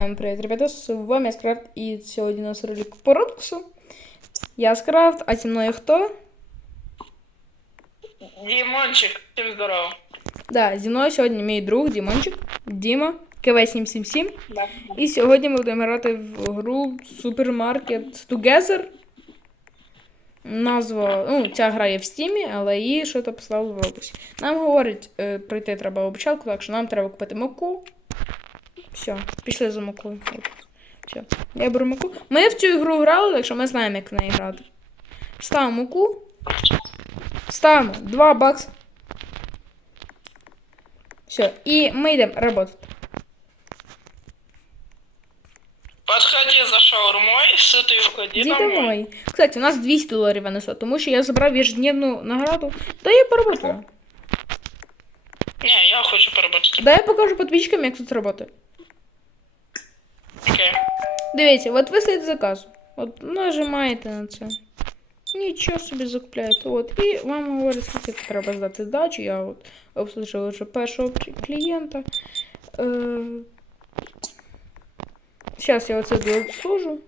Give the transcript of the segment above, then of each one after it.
Всем привет, ребята, с вами Скрафт, и сегодня у нас ролик по Ротксу. Я Скрафт, а со мной кто? Димончик, всем здорово. Да, зі мною сьогодні мій друг Дімончик, Діма, КВ777. Да. І сьогодні ми будемо грати в гру Supermarket Together. Назва, ну, ця гра є в стімі, але її що то послали в Роблоксі. Нам говорять, е, пройти треба обучалку, так що нам треба купити муку. Все, пішли за мукою. Все, я беру муку. Ми в цю ігру грали, так що ми знаємо, як в неї грати. Ставимо муку. Ставимо 2 бакса. Все, і ми йдемо працювати. Подходи за шаурмой, сытый входи Іди домой. домой. Кстати, у нас 200 доларів винесло, тому що я забрав ежедневну награду. Да я поработаю. Не, я хочу поработать. Да я покажу подписчикам, як тут працює. Окей. Дивіться, от ви слід заказу. От нажимаєте на це. Нічого собі закупляєте. От, і вам говорять, скільки треба здати здачу. Я от обслужив вже першого клі- клієнта. Е... Зараз я оце дообслужу.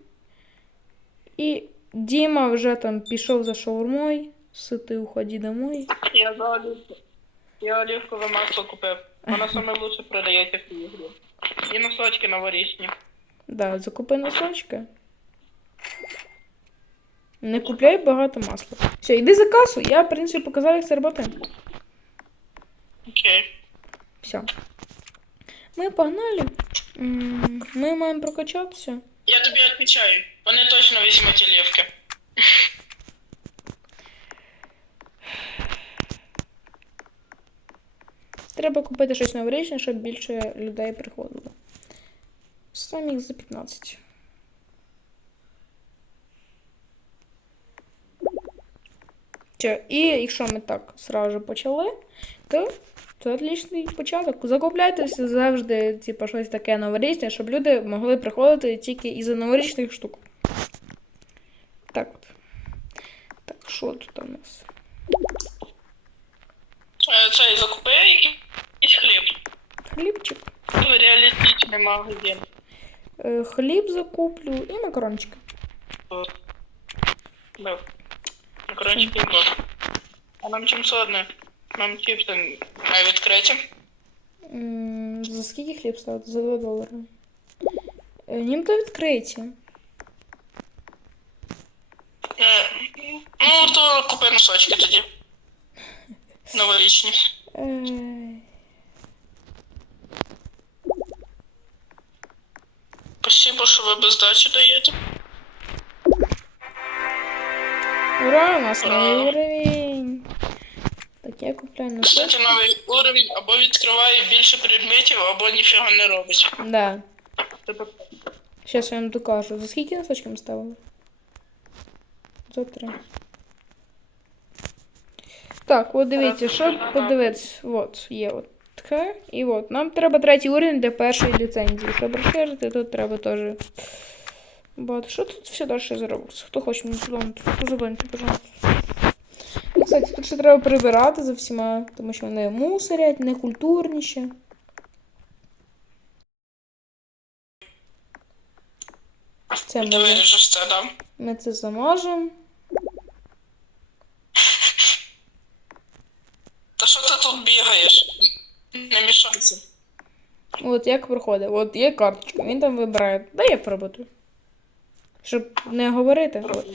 І Діма вже там пішов за шаурмою. Ситий, уходи домой. Я за оливку. Я оливковое масло купив. Саме лучше продається в ігрі. І носочки новорічні. Да, закупи носочки. Не купляй багато масла. Все, йди за касу. Я, в принципі, показав, як це працює. Окей. Все. Ми погнали. М, Ми маємо прокачатися. Я тобі відповідаю. Вони точно візьмуть оливки. Треба купити щось новорічне, щоб більше людей приходило. Сам їх за 15. Че, і якщо ми так сразу же почали, то це отличний початок. Закупляйтеся завжди, типу, щось таке новорічне, щоб люди могли приходити тільки із-за новорічних штук. Так от. Так, що тут у нас? Е, Цей закупи якийсь хліб. Хлібчик. Ну, Реалістичний магазин. Е, Хліб закуплю і макарончики. Бив. Макарончики і кот. А нам чим содне? Нам чіпси не відкриті. М, За скільки хліб ставити? За 2 долари. Е, Німто відкриті. Е, Ну, то купи носочки тоді. Новорічні. Е, Спасибо, що ви без дачі даєте. Ура, у нас Ура. новий уровень. Так, я купляю на Кстати, новий уровень або відкриває більше предметів, або ніфіга не робить. Да. Зараз я вам докажу. За скільки носочки ми ставили? За три. Так, от дивіться, щоб подивитися. От, є от таке. І от. Нам треба третій уровень для першої ліцензії. Щоб розширити, тут треба теж. Багато. Що тут все далі зробиться? Хто хоче мені задонати? Задоньте, пожалуйста. Кстати, тут ще треба прибирати за всіма, тому що вони мусорять. Це ми, виріжеш це, да? ми це замажемо. Та що ти тут бігаєш? Не мішайся. От як проходить. От є карточка, він там вибирає. Дай я поработаю. Щоб не говорити. От.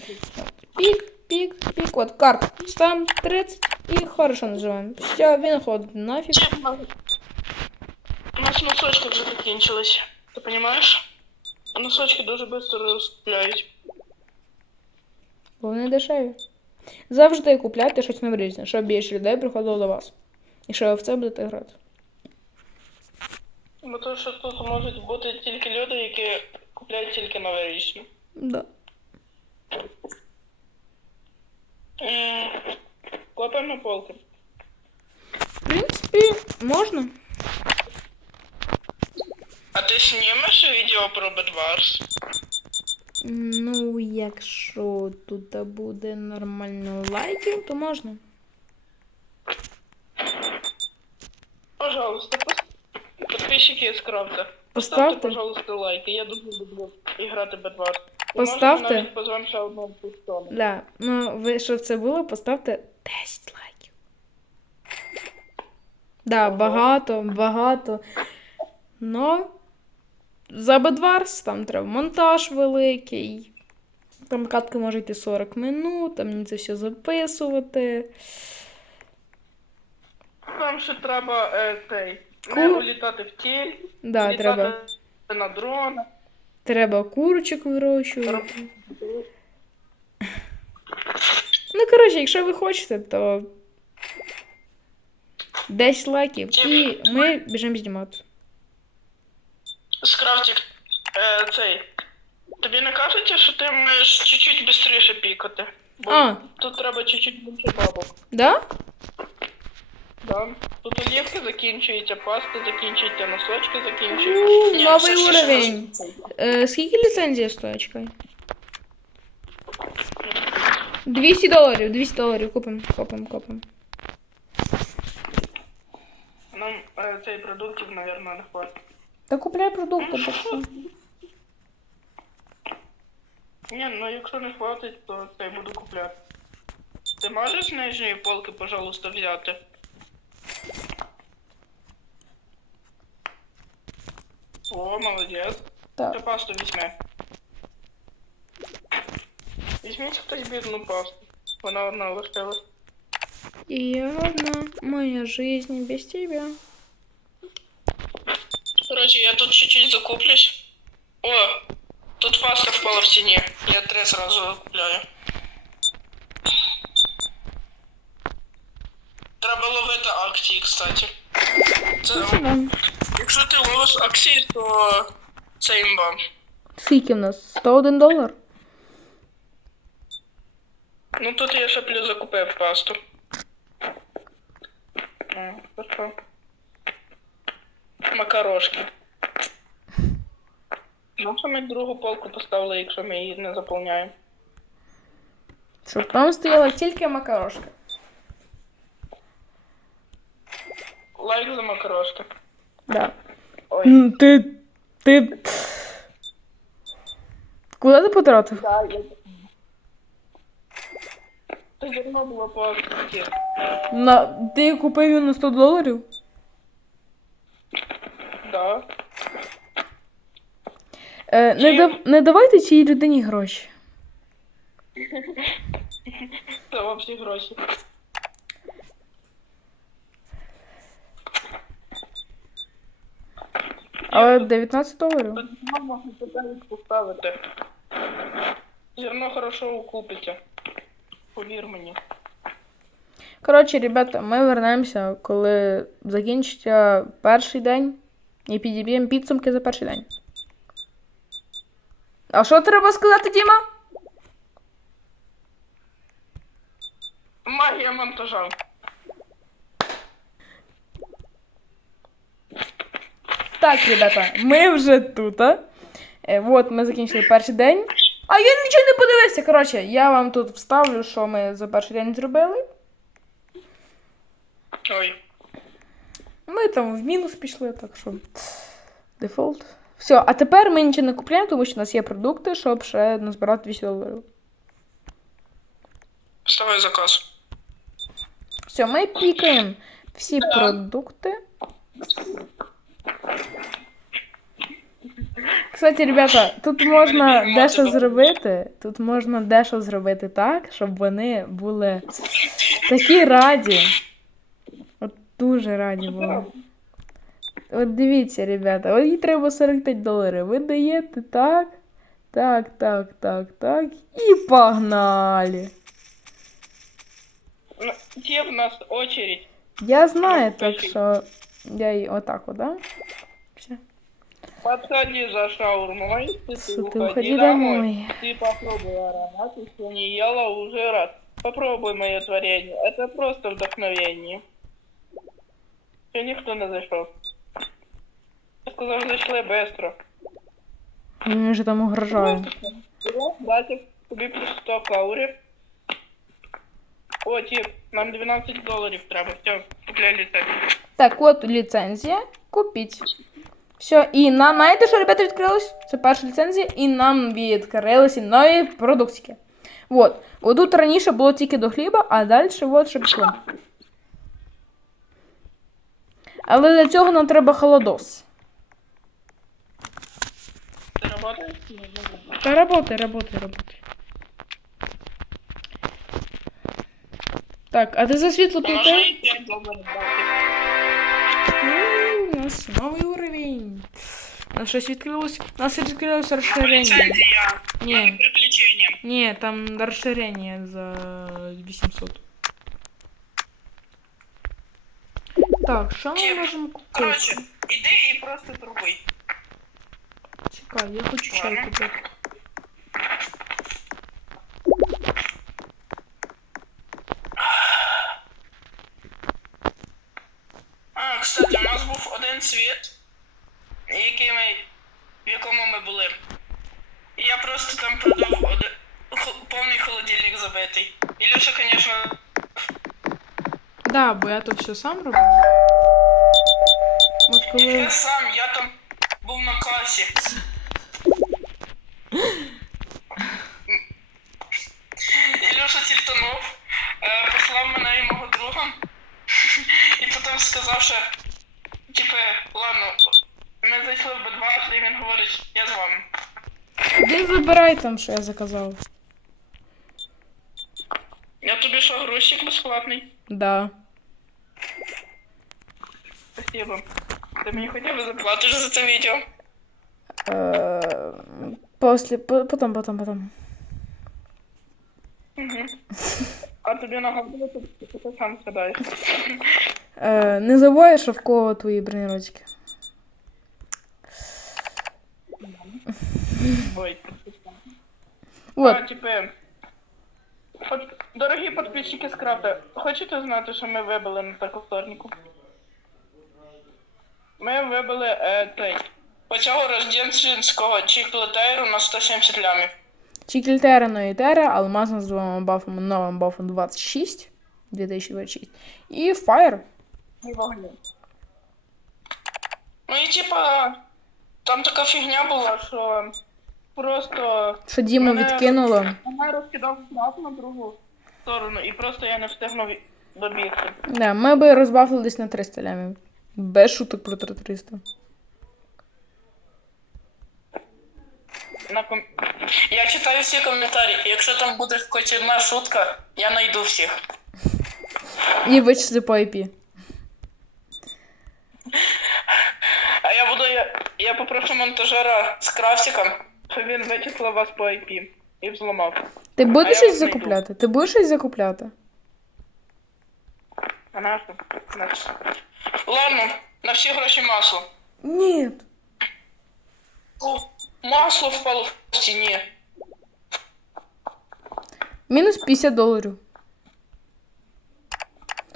Пік, пік, пік. От карта. Ставимо 30 і хорошо нажимаємо. Все, він ходить нафіг. У нас носочки вже закінчились. Ти розумієш? А носочки дуже швидко розкупляють. Бо вони дешеві. Завжди купляйте щось новорічне, щоб більше людей приходило до вас. І що ви в це будете грати. Бо то, що тут можуть бути тільки люди, які купляють тільки новорічні. Да. Копаємо на полки. В принципі, можна. А ти знімеш відео про Bedwars? Ну, якщо тут буде нормально лайків, то можна. Пожалуйста, подписчики из Крафта. Поставте, Поставте. пожалуйста, лайки. Я дуже люблю грати Бедвар. Поставте. навіть позвемо ще одного пустому. Да. Ну, ви щоб це було, поставте 10 лайків. Да, багато, багато. Но за Бедварс там треба монтаж великий. Там катка може йти 40 минут, там мені це все записувати. Нам ще треба е, цей. Не улітати в тіль, Да, літати треба, на дронах. треба курочок вирощувати. Ну, коротше, якщо ви хочете, то 10 лайків і ми біжимо знімати. Скрафтик, е, цей. Тобі не кажеться, що ти маєш чуть-чуть швидше пікати? Бо А. тут треба чуть-чуть більше бабок. Да? Да. Тут олівки закінчуються, паста закінчується, носочки закінчуються. Ні, новий уровень. все. Е, скільки ліцензія стоїть? Чекай. 200 доларів, 200 доларів. Купимо, купимо, купимо. Нам е, цей продуктів, мабуть, не хватить. Та купляй продукти, так що. Ні, ну якщо не хватить, то цей буду купляти. Ти можеш з нижньої полки, пожалуйста, взяти? О, молодець. Ти Так. пасту візьми. Візьміть хтось бідну пасту. Вона одна лишилась. І я одна, моя жизнь без тебя. Короче, я тут чуть-чуть закуплюсь. О, тут паста впала в ціні. Я три сразу купляю. Треба ловити акції, кстати. Це, Да. якщо ти ловиш акції, то це імба. Скільки в нас? 101 долар? Ну тут я ще плюс закупив пасту. Макарошки. Ну, що ми другу полку поставили, якщо ми її не заповняємо. Щоб там стояла тільки макарошка. Лайк за макарошки. Да. Ой. Ти. Ти. Куди ти потратив? Да, я... Це зерно було по акції. На... Ти купив його на 100 доларів? Да. Е, не, дав... не давайте цій людині гроші. Це всі гроші. Але 19 доларів. Зерно можна туди поставити. Зерно хорошо укупиться. Повір мені. Коротше, ребята, ми вернемося, коли закінчиться перший день і підіб'ємо підсумки за перший день. А що треба сказати, Діма? Магія монтажа. Так, ребята, ми вже тут. а. Е, от ми закінчили перший день. А я нічого не подивився. Коротше, я вам тут вставлю, що ми за перший день зробили. Ой. Ми там в мінус пішли, так що. Дефолт. Все, а тепер ми нічого не купляємо, тому що у нас є продукти, щоб ще назбирати 200 доларів. Ставай заказ. Все, ми пікаємо всі продукти. Кстати, ребята, тут можна дещо зробити. Тут можна дещо зробити так, щоб вони були такі раді. От дуже раді були. От дивіться, ребята, от їй треба 45 доларів. Ви даєте так, так, так, так, так. І погнали. Ну, Є в нас очередь. Я знаю, Ну, так що я їй отак от, да? Все. Подходи за шаурмой, ты, ты Все, уходи, ты уходи домой. домой. Ты попробуй аромат, если не ела, уже рад. Попробуй мое творение. Это просто вдохновение. Ще ніхто не зайшов. Я сказав, зайшли быстро. Він вже там угрожає. Дайте тобі плюс 100 каурів. О, тип, нам 12 доларів треба. Все, купляй ліцензію. Так, от ліцензія. Купіть. Все, і нам, знаєте, що, ребята, відкрилось? Це перша ліцензія, і нам відкрилися нові продуктики. Вот. Отут раніше було тільки до хліба, а далі от що пішло. Але для цього нам треба холодос. Та работай, работай, работай. Так, а ти за світло Можно нас новий уровень. У нас щось відкрилось. У нас відкрилось розширення. Лицензия. Ні, Приключения. ні, там розширення за 800. Так, що ми Тіп, можемо купити? Короче, иди и просто трубы. Чекай, я хочу чай Ладно. купити. А, кстати, у нас був один світ, який ми, в якому ми були. І я просто там продав один, повний холодильник забитий. Ілюша, звісно, Да, бо я то все сам робив. От коли. я сам, я там був на касі. Ти забирай там, що я заказав. Я тобі що, грузчик безплатний? Да. Спасибо. Ти мені хоча б заплатиш за це відео. Е, После, по- потом, потом, потом. Угу. А тобі нагадую, ти ти сам згадаєш. Е, не забувай, що в кого твої бронірочки. Ой. Вот. А, типи. От, дорогі підписчики з крафта, хочете знати, що ми вибили на таковторнику? Ми вибили е, цей. Оцього рождественського чіклетейру на 170 лямів. Чіклітера Ноїтера, алмазна з двома бафами, новим бафом 26, 2026. І Fire. І вогню. Ну і типа, там така фігня була, що просто Що Діма Мене- відкинуло. вона розкидав мап на другу сторону, і просто я не встигнув добігти. Да, ми би розбафили десь на 300 лямів. Без шуток про 300. На ком... Я читаю всі коментарі, якщо там буде хоч одна шутка, я знайду всіх. І вичисли по IP. А я буду. Я, я попрошу монтажера з крафтиком, щоб він вичислив вас по IP і взламав. Ти будеш А я щось вас знайду. закупляти? Ти будеш щось закупляти? А на що? Ладно, на всі гроші масло. Ні. О, масло впало в стіні. Мінус 50 доларів.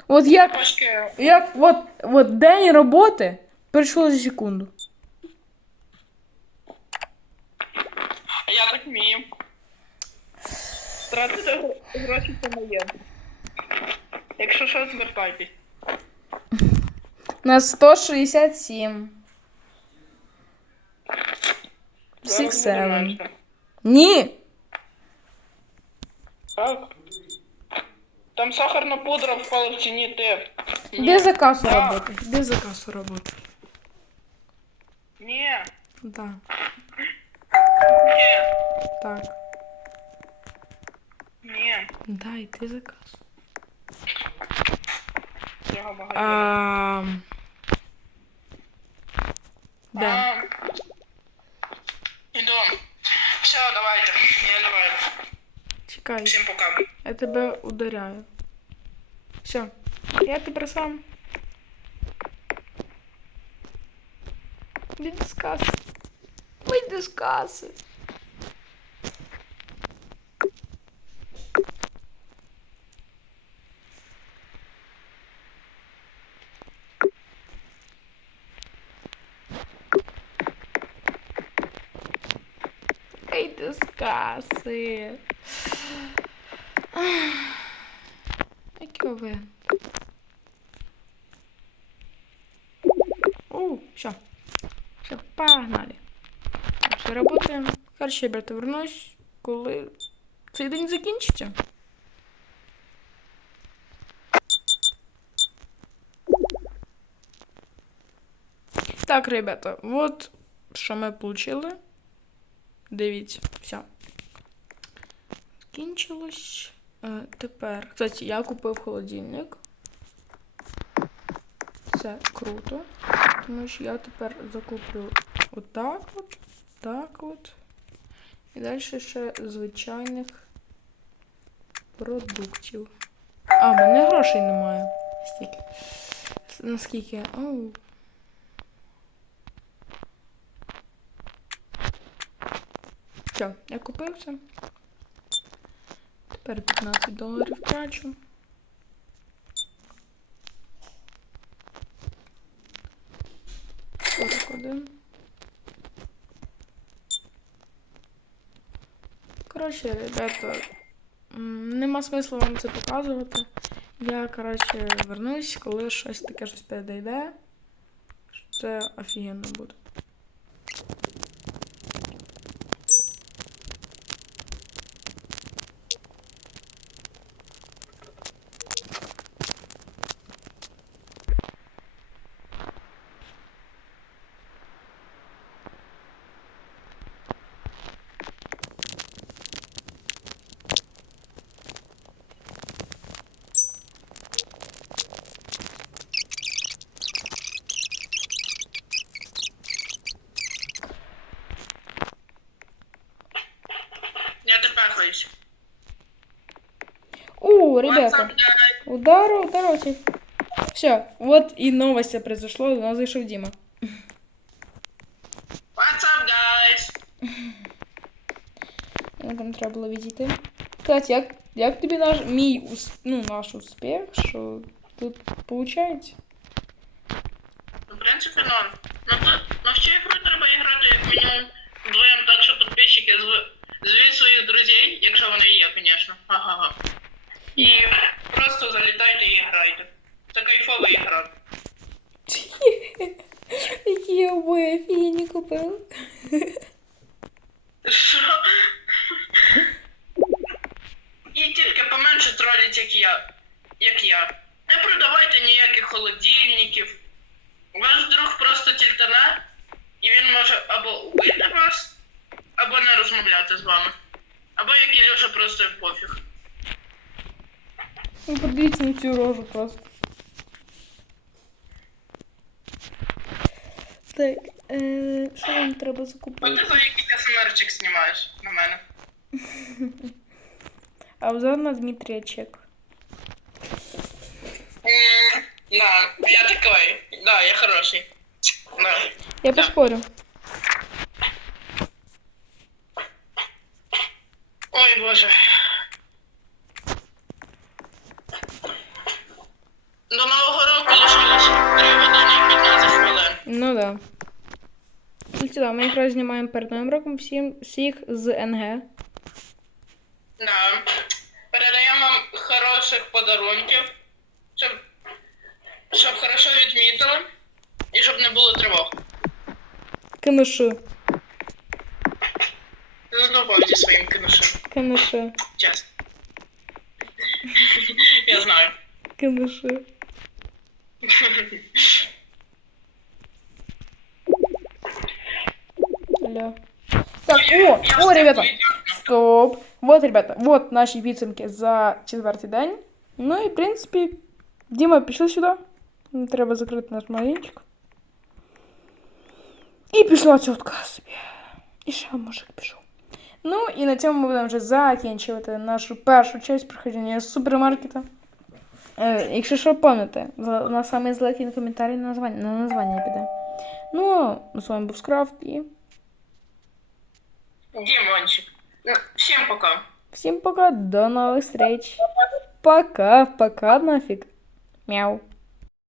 От як, Пачки. як от, от день роботи прийшло за секунду. Так вмію. Тратити гро- гроші це моє. Якщо що, звертайтесь. На 167. Зараз буде 6-7. менше. Ні. Так. Там сахарна пудра впала в ціні ти. Де за касу Да. роботи? Де за касу роботи? Ні. Да. Ні. Так. Ні. Да, йти за касу. Цього магазину. А... Да. А. Іду. Все, давайте. Я давай. Чекай, Всім пока. я тебе ударяю. Все. Я тепер сам. Вийди з каси. Вийди з каси. Вийди з каси. Які ви? О, все. Все. Погнали. Все работаем. Короче, ребята, вернусь, коли цей день закінчиться. Так, ребята, вот що ми получили. Дивіться, все. Закінчилось. Е, тепер. Кстати, я купив холодильник. Це круто. Тому що я тепер закуплю отак от, так от. І далі ще звичайних продуктів. А, в мене грошей немає. Стільки. Наскільки? Оу. Все, я купив це. Тепер 15 доларів трачу. Сорок один. Коротше, ребята, нема смислу вам це показувати. Я, коротше, вернусь, коли щось таке щось підійде. Це офігенно буде. ребята, удар, ударочек. Все, вот и новость произошло, у нас зайшов Дима. What's up, guys? Як там треба було відійти. Кстати, як, як тобі наш мій ус- ну, наш успіх, що тут виходить? Ну, в принципі, норм. Ну, тут, ну, в цю ігру треба грати як мінімум вдвоєм так, що підписчики зв... звіть своїх друзей, якщо вони є, звісно. Ага. І просто залітайте і грайте. Це кайфова ігра. Які я обоє офігенні купив. Що? І тільки поменше тролять, як я. Як я. Не продавайте ніяких холодильників. Ваш друг просто тільтане, і він може або убити вас, або не розмовляти з вами. Або як Ілюша просто пофіг. Ну, подивіться на цю рожу просто. Так, е, що вам треба От закупити? ти за який СМРчик знімаєш на мене. Обзор на Дмитрия Чек. М, Да, я такой. Да, я хороший. Да. Я поспорю. Ой, боже. До Нового року лишилось 3 години і 15 хвилин. Ну да. Кстати, да, ми якраз знімаємо перед новим роком всім, всіх з НГ. Да. Передаємо вам хороших подарунків, щоб, щоб хорошо відмітили і щоб не було тривог. КНШ. Задовбав зі своїм кинушем. КНШ. Чесно. Я знаю. КНШ. Алло. Так, о, о, ребята. Стоп. Вот, ребята, вот наші підсумки за четвертий день. Ну і, в принципі, Діма, пішли сюди. Нам Треба закрити наш магазинчик. І пішла тітка собі. І ще мужик пішов. Ну і на цьому ми будемо вже закінчувати нашу першу часть проходження з супермаркета. Е, якщо що пам'ятаєте, за- на самий злетний коментарі на названня, на названня піде. Ну, а з вами був Скрафт і Димончик. Ну, всем пока. всім пока, до нових встреч. Пока, пока нафиг. Мяу.